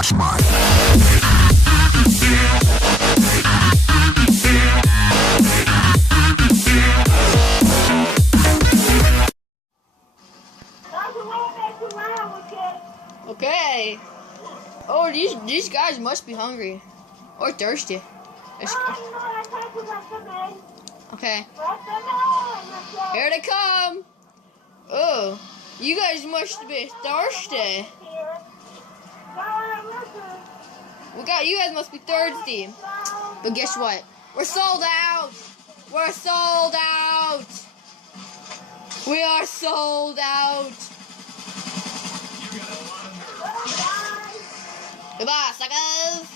That's mine. Okay. Oh, these guys must be hungry or thirsty. Okay. Here they come. Oh, you guys must be thirsty. You guys must be thirsty. But guess what? We're sold out. We're sold out. We are sold out. Goodbye, suckers.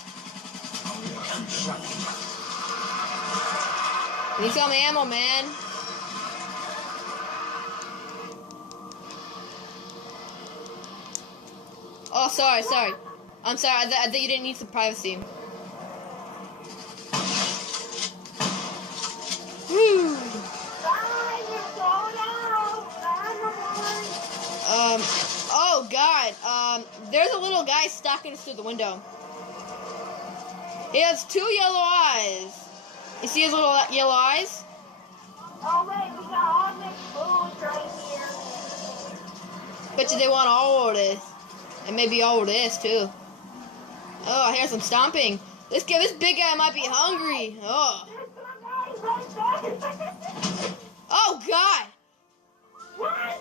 Need some ammo, man. Oh, sorry. I'm sorry. I thought you didn't need some privacy. Woo. Oh God. There's a little guy stalking us through the window. He has 2 yellow eyes. You see his little yellow eyes? Oh wait, we got all this food right here. Bet you they want all of this. And maybe all of this too. Oh, I hear some stomping. This big guy might be hungry. Oh. Oh God. What?